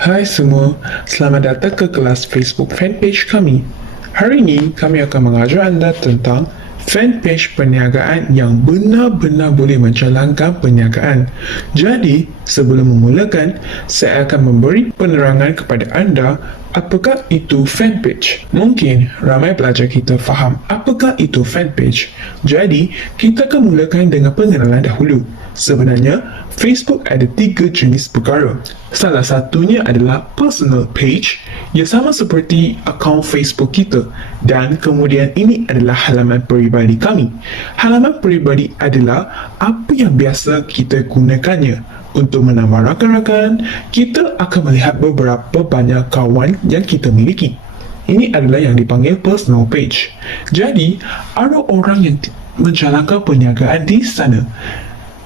Hai semua, selamat datang ke kelas Facebook fanpage kami. Hari ini kami akan mengajar anda tentang fanpage perniagaan yang benar-benar boleh menjalankan perniagaan. Jadi, sebelum memulakan, saya akan memberi penerangan kepada anda apakah itu fanpage. Mungkin ramai pelajar kita faham apakah itu fanpage. Jadi, kita akan mulakan dengan pengenalan dahulu. Sebenarnya, Facebook ada 3 jenis perkara. Salah satunya adalah personal page yang sama seperti akaun Facebook kita, dan kemudian ini adalah halaman peribadi kami. Halaman peribadi adalah apa yang biasa kita gunakannya. Untuk menambah rakan-rakan, kita akan melihat beberapa banyak kawan yang kita miliki. Ini adalah yang dipanggil personal page. Jadi, ada orang yang menjalankan perniagaan di sana.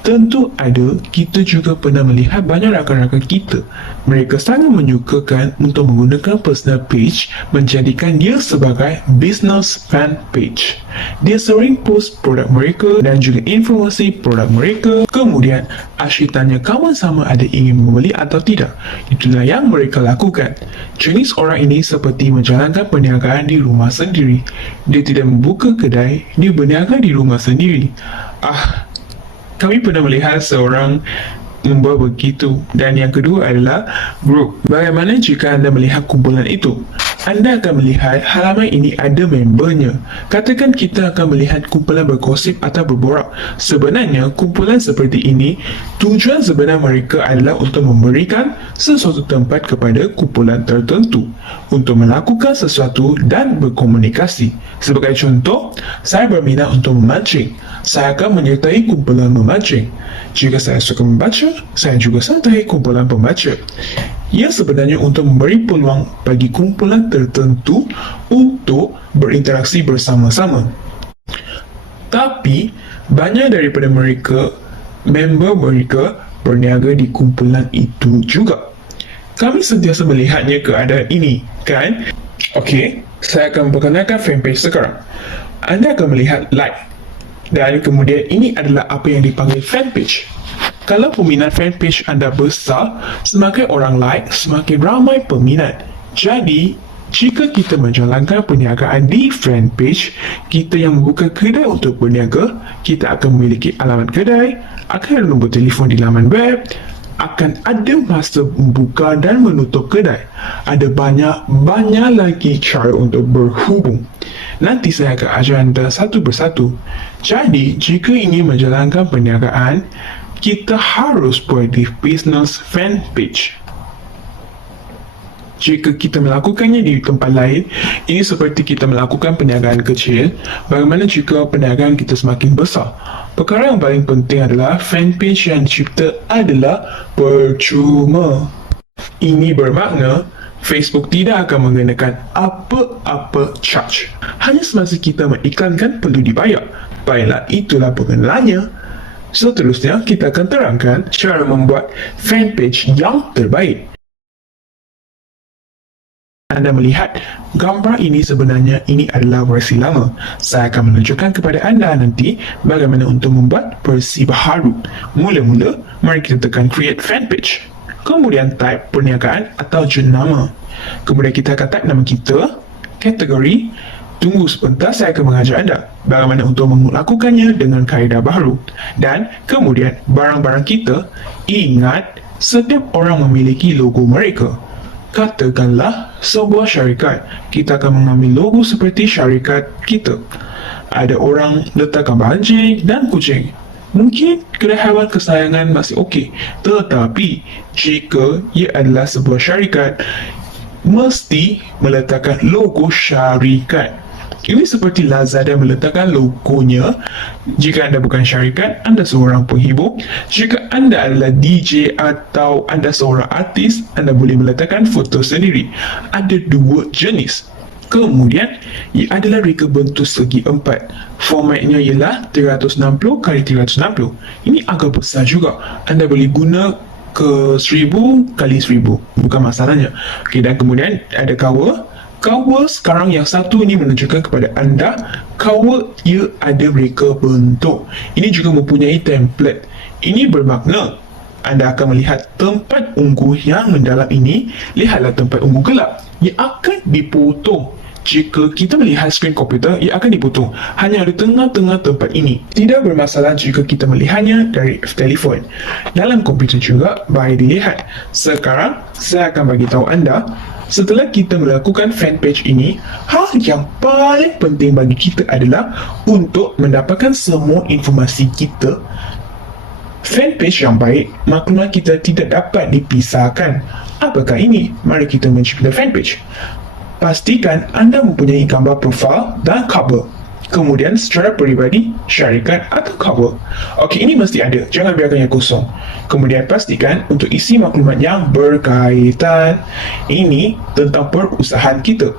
Tentu ada, kita juga pernah melihat banyak rakan-rakan kita. Mereka sangat menyukakan untuk menggunakan personal page menjadikan dia sebagai business fan page. Dia sering post produk mereka dan juga informasi produk mereka. Kemudian, asyik tanya kawan sama ada ingin membeli atau tidak. Itulah yang mereka lakukan. Jenis orang ini seperti menjalankan perniagaan di rumah sendiri. Dia tidak membuka kedai, dia berniaga di rumah sendiri. Kami pernah melihat seorang membuat begitu. Dan yang kedua adalah group. Bagaimana jika anda melihat kumpulan itu? Anda akan melihat halaman ini ada membernya. Katakan kita akan melihat kumpulan bergosip atau berborak. Sebenarnya, kumpulan seperti ini, tujuan sebenar mereka adalah untuk memberikan sesuatu tempat kepada kumpulan tertentu untuk melakukan sesuatu dan berkomunikasi. Sebagai contoh, saya berminat untuk memancing. Saya akan menyertai kumpulan memancing. Jika saya suka membaca, saya juga sertai kumpulan pembaca. Ia sebenarnya untuk memberi peluang bagi kumpulan tertentu untuk berinteraksi bersama-sama. Tapi, banyak daripada member mereka berniaga di kumpulan itu juga. Kami sentiasa melihatnya keadaan ini, kan? Okey, saya akan perkenalkan fanpage sekarang. Anda akan melihat like. Dan kemudian ini adalah apa yang dipanggil fanpage. Kalau peminat fanpage anda besar, semakin orang like, semakin ramai peminat. Jadi, jika kita menjalankan perniagaan di fanpage, kita yang membuka kedai untuk berniaga, kita akan memiliki alamat kedai, akan ada nombor telefon di laman web, akan ada masa membuka dan menutup kedai. Ada banyak lagi cara untuk berhubung. Nanti saya akan ajar anda satu persatu. Jadi, jika ingin menjalankan perniagaan, kita harus buat di business fan page. Jika kita melakukannya di tempat lain, ini seperti kita melakukan perniagaan kecil. Bagaimana jika perniagaan kita semakin besar? Perkara yang paling penting adalah fanpage yang dicipta adalah percuma. Ini bermakna Facebook tidak akan mengenakan apa-apa charge. Hanya semasa kita mengiklankan perlu dibayar. Baiklah, itulah pengenalannya. Seterusnya, kita akan terangkan cara membuat fanpage yang terbaik. Anda melihat gambar ini, sebenarnya ini adalah versi lama. Saya akan menunjukkan kepada anda nanti bagaimana untuk membuat versi baharu. Mula-mula, mari kita tekan create fanpage. Kemudian type perniagaan atau jenama. Kemudian kita akan type nama kita, kategori. Tunggu sebentar, saya akan mengajar anda bagaimana untuk melakukannya dengan kaedah baru. Dan kemudian barang-barang kita, ingat setiap orang memiliki logo mereka. Katakanlah sebuah syarikat, kita akan mengambil logo seperti syarikat kita. Ada orang letakkan anjing dan kucing. Mungkin kedai haiwan kesayangan masih okey, tetapi jika ia adalah sebuah syarikat, mesti meletakkan logo syarikat. Ini seperti Lazada meletakkan logonya. Jika anda bukan syarikat, anda seorang penghibur. Jika anda adalah DJ atau anda seorang artis, anda boleh meletakkan foto sendiri. Ada 2 jenis. Kemudian, ia adalah reka bentuk segi 4. Formatnya ialah 360 x 360. Ini agak besar juga. Anda boleh guna ke 1000 x 1000. Bukan masalahnya. Okay, dan kemudian ada cover. Cover sekarang yang satu ini menunjukkan kepada anda cover ia ada reka bentuk. Ini juga mempunyai template. Ini bermakna anda akan melihat tempat ungu yang mendalam ini. Lihatlah tempat ungu gelap. Ia akan dipotong. Jika kita melihat skrin komputer, ia akan dipotong. Hanya ada tengah-tengah tempat ini. Tidak bermasalah jika kita melihatnya dari telefon. Dalam komputer juga, baik dilihat. Sekarang, saya akan bagi tahu anda, setelah kita melakukan fanpage ini, hal yang paling penting bagi kita adalah untuk mendapatkan semua informasi kita. Fanpage yang baik, maklumat kita tidak dapat dipisahkan. Apakah ini? Mari kita mencipta fanpage. Pastikan anda mempunyai gambar profil dan cover. Kemudian secara peribadi, syarikat atau cover. Okey, ini mesti ada. Jangan biarkannya kosong. Kemudian pastikan untuk isi maklumat yang berkaitan. Ini tentang perusahaan kita.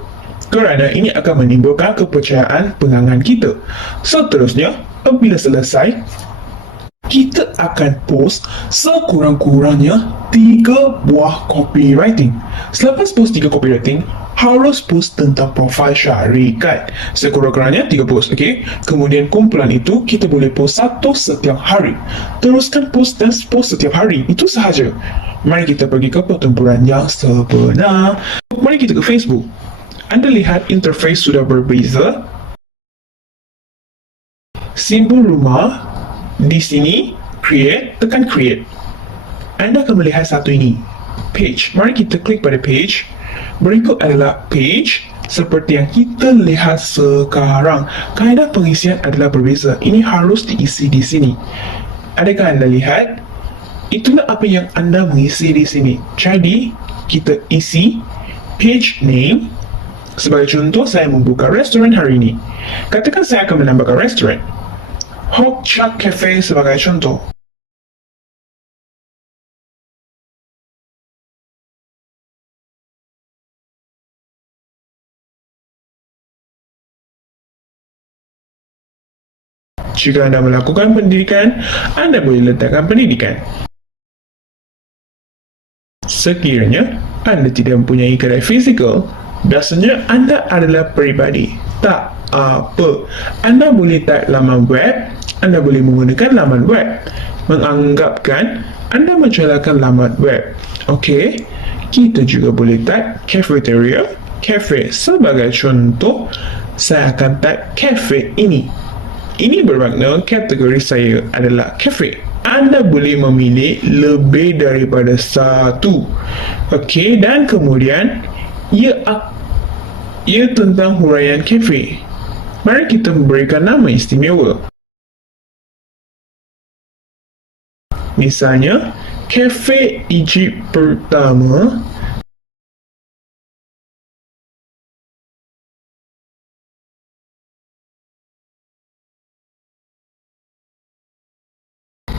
Kerana ini akan menimbulkan kepercayaan pelanggan kita. Seterusnya, apabila selesai, kita akan post sekurang-kurangnya 3 buah copywriting. Selepas post 3 copywriting, harus post tentang profil syarikat. Sekurang-kurangnya 3 post, okey? Kemudian kumpulan itu kita boleh post 1 setiap hari. Teruskan post dan post setiap hari. Itu sahaja. Mari kita pergi ke pertempuran yang sebenar. Mari kita ke Facebook. Anda lihat interface sudah berbeza. Simbol rumah. Di sini, create, tekan create. Anda akan melihat satu ini, page. Mari kita klik pada page. Berikut adalah page seperti yang kita lihat sekarang. Kaedah pengisian adalah berbeza. Ini harus diisi di sini. Adakah anda lihat? Itulah apa yang anda mengisi di sini. Jadi, kita isi page name. Sebagai contoh, saya membuka restoran hari ini. Katakan saya akan menambahkan restoran Hot Chocolate Cafe sebagai contoh. Jika anda melakukan pendidikan, anda boleh letakkan pendidikan. Sekiranya anda tidak mempunyai kedai fizikal, biasanya anda adalah peribadi. Tak apa. Anda boleh type laman web. Anda boleh menggunakan laman web. Menganggapkan anda menjalankan laman web. Okey. Kita juga boleh type cafeteria, cafe. Sebagai contoh, saya akan type cafe ini. Ini bermakna kategori saya adalah cafe. Anda boleh memilih lebih daripada satu. Okey, dan kemudian ia tentang huraian cafe. Mari kita memberikan nama istimewa. Misalnya, Cafe Egypt pertama.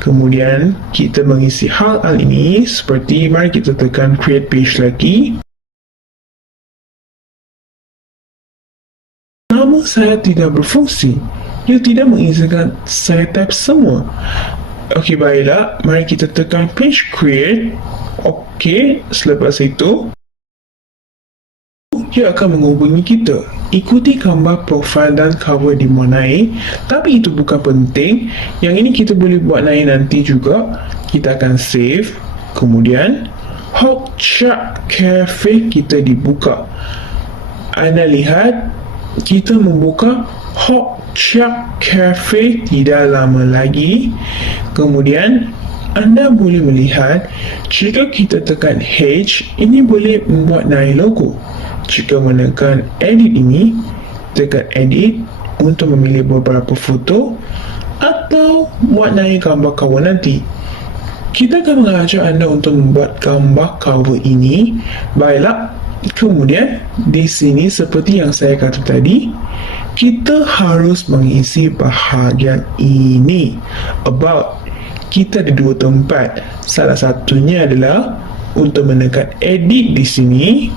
Kemudian, kita mengisi hal ini seperti, mari kita tekan create page lagi. Nama saya tidak berfungsi. Ia tidak mengizinkan saya type semua. Okey, baiklah. Mari kita tekan page create. Okey, selepas itu, ia akan menghubungi kita. Ikuti gambar profil dan cover dimanai. Tapi itu bukan penting. Yang ini kita boleh buat naik nanti juga. Kita akan save. Kemudian, Hot Chocolate Cafe kita dibuka. Anda lihat, kita membuka Hot Chocolate Cafe tidak lama lagi. Kemudian anda boleh melihat jika kita tekan H, ini boleh membuat naik logo. Jika menekan edit ini, tekan edit untuk memilih beberapa foto atau buat naik gambar cover nanti. Kita akan mengajar anda untuk membuat gambar cover ini. Baiklah. Kemudian di sini seperti yang saya kata tadi, kita harus mengisi bahagian ini. About. Kita ada 2 tempat. Salah satunya adalah untuk menekan edit di sini,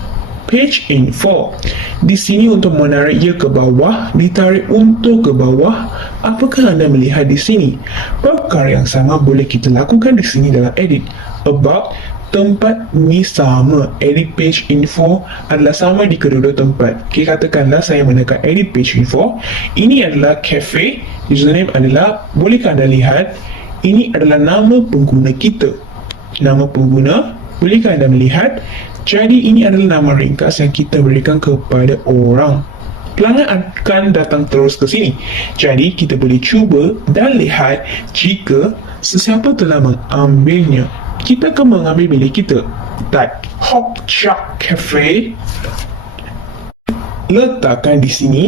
page info. Di sini untuk menarik ia ke bawah, ditarik untuk ke bawah. Apakah anda melihat di sini? Perkara yang sama boleh kita lakukan di sini dalam edit. About. Tempat ni sama, edit page info adalah sama di kedua-dua tempat. Okay, katakanlah saya menekan edit page info. Ini adalah cafe, username adalah, bolehkah anda lihat, ini adalah nama pengguna kita. nama pengguna. Bolehkah anda melihat? Jadi ini adalah nama ringkas yang kita berikan kepada orang. Pelanggan akan datang terus ke sini. Jadi kita boleh cuba dan lihat jika sesiapa telah mengambilnya. Kita akan mengambil milik kita. Type Hok Chak Cafe, letakkan di sini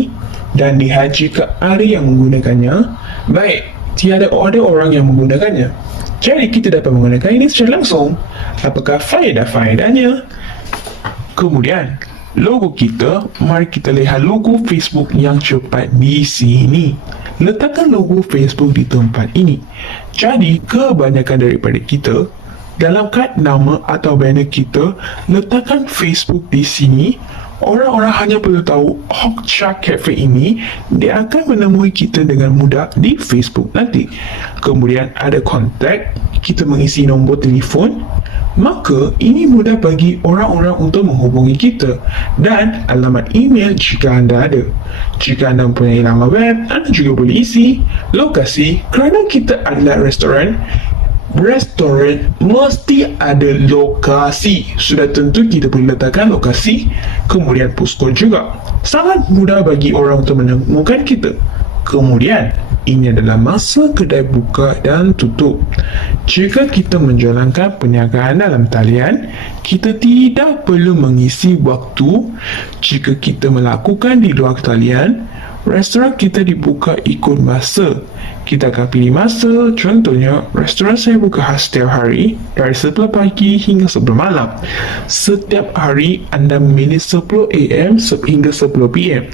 dan lihat jika ada yang menggunakannya. Baik, tiada ada orang yang menggunakannya. Jadi kita dapat menggunakan ini secara langsung. Apakah faedah-faedahnya? Kemudian, logo kita, mari kita lihat logo Facebook yang cepat di sini. Letakkan logo Facebook di tempat ini. Jadi, kebanyakan daripada kita, dalam kad nama atau banner kita, letakkan Facebook di sini. Orang-orang hanya perlu tahu Hok Chak Cafe ini, dia akan menemui kita dengan mudah di Facebook nanti. Kemudian ada kontak, kita mengisi nombor telefon. Maka ini mudah bagi orang-orang untuk menghubungi kita, dan alamat email jika anda ada. Jika anda mempunyai laman web, anda juga boleh isi lokasi. Kerana kita adalah restoran mesti ada lokasi. Sudah tentu kita boleh letakkan lokasi, kemudian postcode juga. Sangat mudah bagi orang untuk menemukan kita. Kemudian, ini adalah masa kedai buka dan tutup. Jika kita menjalankan perniagaan dalam talian, kita tidak perlu mengisi waktu. Jika kita melakukan di luar talian, restoran kita dibuka ikut masa. Kita akan pilih masa. Contohnya, restoran saya buka setiap hari dari 11 pagi hingga 11 malam. Setiap hari anda memilih 10 AM hingga 10 PM.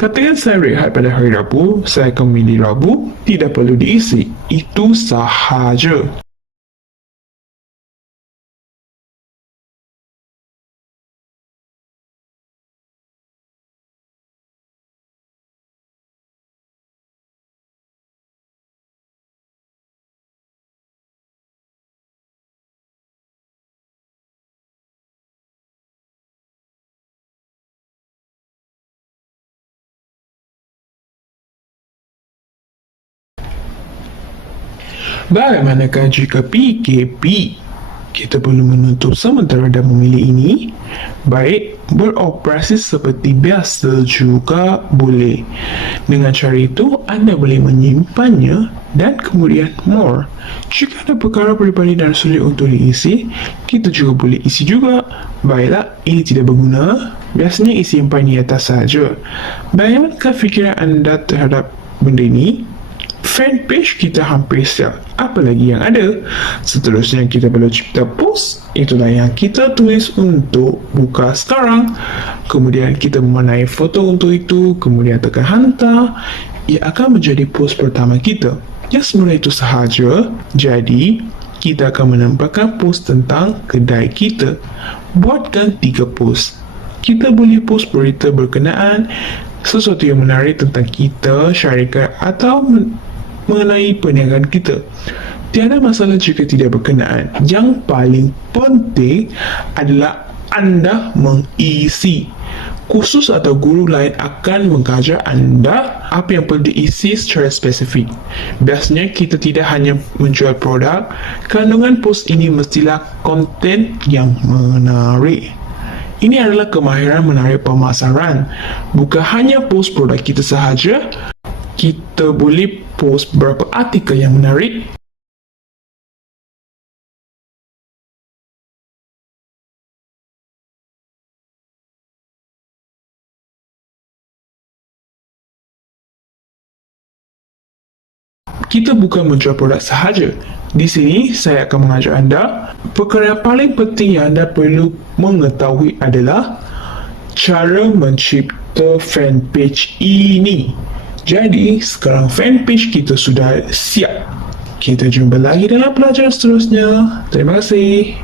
Katakan saya rehat pada hari Rabu, saya akan memilih Rabu. Tidak perlu diisi. Itu sahaja. Bagaimanakah jika PKP? Kita perlu menutup sementara dan memilih ini. Baik, beroperasi seperti biasa juga boleh. Dengan cara itu, anda boleh menyimpannya dan kemudian more. Jika ada perkara peribadi dan sulit untuk diisi, kita juga boleh isi juga. Baiklah, ini tidak berguna. Biasanya isi simpan di atas sahaja. Bagaimanakah fikiran anda terhadap benda ini? Fanpage kita hampir siap. Apa lagi yang ada? Seterusnya kita perlu cipta post. Itulah yang kita tulis untuk buka sekarang. Kemudian kita memanai foto untuk itu. Kemudian tekan hantar. Ia akan menjadi post pertama kita. Yang semula itu sahaja. Jadi, kita akan menempatkan post tentang kedai kita. Buatkan 3 post. Kita boleh post berita berkenaan, sesuatu yang menarik tentang kita, syarikat atau mengenai perniagaan kita. Tiada masalah jika tidak berkenaan. Yang paling penting adalah anda mengisi. Kursus atau guru lain akan mengajar anda apa yang perlu diisi secara spesifik. Biasanya kita tidak hanya menjual produk. Kandungan post ini mestilah konten yang menarik. Ini adalah kemahiran menarik pemasaran. Bukan hanya post produk kita sahaja, kita boleh post beberapa artikel yang menarik. Kita bukan menjual produk sahaja. Di sini, saya akan mengajar anda perkara yang paling penting yang anda perlu mengetahui adalah cara mencipta fanpage ini. Jadi, sekarang fanpage kita sudah siap. Kita jumpa lagi dalam pelajaran seterusnya. Terima kasih.